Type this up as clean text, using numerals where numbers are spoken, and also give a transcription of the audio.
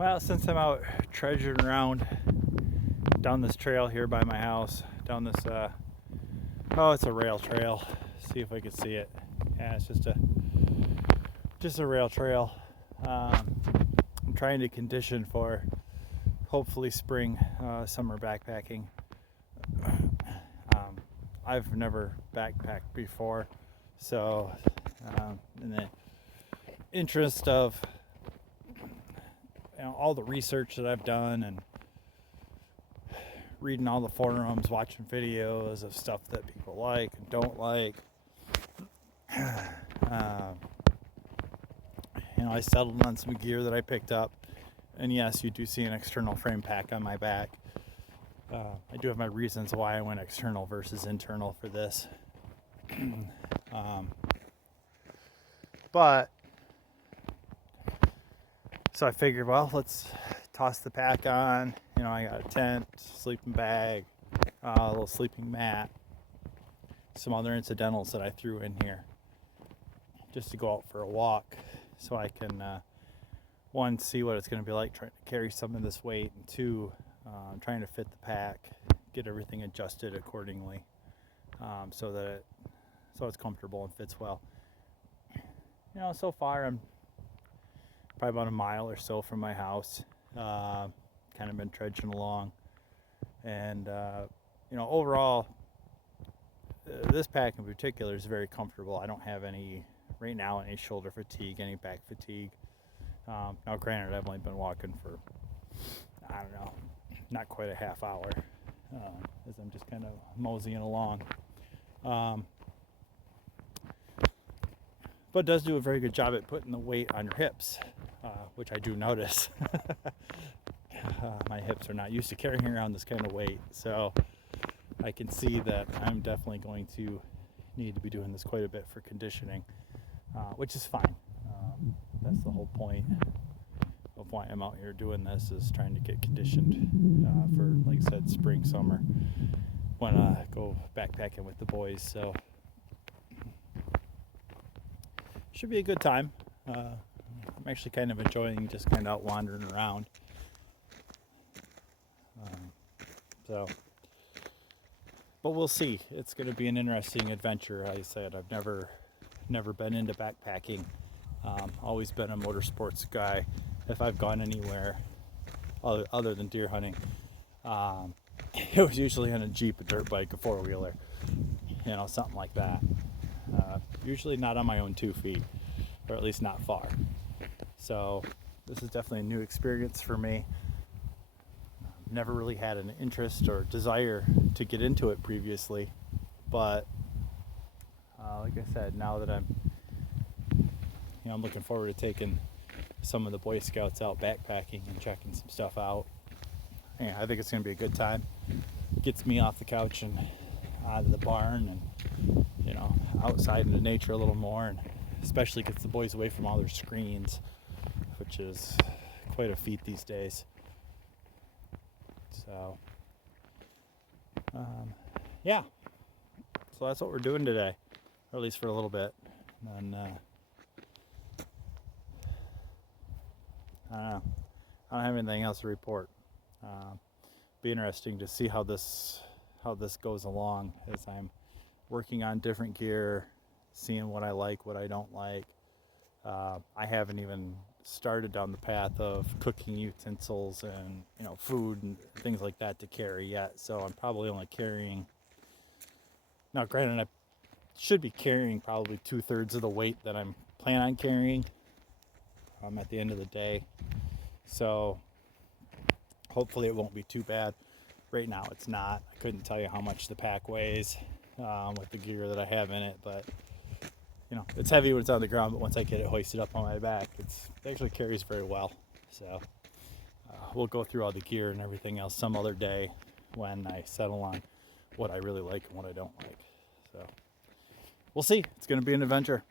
Well, since I'm out treasuring around down this trail here by my house, down this, it's a rail trail. See if I can see it. Yeah, it's just a rail trail. I'm trying to condition for hopefully spring, summer backpacking. I've never backpacked before, so in the interest of all the research that I've done and reading all the forums, watching videos of stuff that people like and don't like, I settled on some gear that I picked up. And yes, you do see an external frame pack on my back. I do have my reasons why I went external versus internal for this. So I figured, well, let's toss the pack on. I got a tent, sleeping bag, a little sleeping mat, some other incidentals that I threw in here just to go out for a walk so I can, one, see what it's going to be like trying to carry some of this weight, and two, trying to fit the pack, get everything adjusted accordingly, so it's comfortable and fits well. So far I'm probably about a mile or so from my house. Kind of been trudging along, and overall, this pack in particular is very comfortable. I don't have any shoulder fatigue, any back fatigue. Now granted, I've only been walking for, I don't know, not quite a half hour, as I'm just kind of moseying along. But it does do a very good job at putting the weight on your hips, which I do notice. My hips are not used to carrying around this kind of weight, so I can see that I'm definitely going to need to be doing this quite a bit for conditioning, which is fine. That's the whole point of why I'm out here doing this, is trying to get conditioned for, like I said, spring, summer, when I go backpacking with the boys. So should be a good time. I'm actually kind of enjoying just kind of out wandering around. But we'll see. It's going to be an interesting adventure. Like I said, I've never been into backpacking. Always been a motorsports guy. If I've gone anywhere other than deer hunting, it was usually on a Jeep, a dirt bike, a four-wheeler, something like that. Usually not on my own 2 feet, or at least not far. So this is definitely a new experience for me. Never really had an interest or desire to get into it previously, but like I said, now that I'm looking forward to taking some of the Boy Scouts out backpacking and checking some stuff out. Yeah, I think it's going to be a good time. Gets me off the couch and out of the barn and outside into nature a little more, and especially gets the boys away from all their screens, which is quite a feat these days. So so that's what we're doing today, or at least for a little bit. And I don't have anything else to report. Be interesting to see how this goes along as I'm working on different gear, seeing what I like, what I don't like. I haven't even started down the path of cooking utensils and food and things like that to carry yet. So I'm probably only carrying. Now, granted, I should be carrying probably 2/3 of the weight that I'm planning on carrying at the end of the day. So hopefully it won't be too bad. Right now it's not. I couldn't tell you how much the pack weighs with the gear that I have in it, but it's heavy when it's on the ground, but once I get it hoisted up on my back, it actually carries very well. So we'll go through all the gear and everything else some other day when I settle on what I really like and what I don't like. So we'll see. It's going to be an adventure.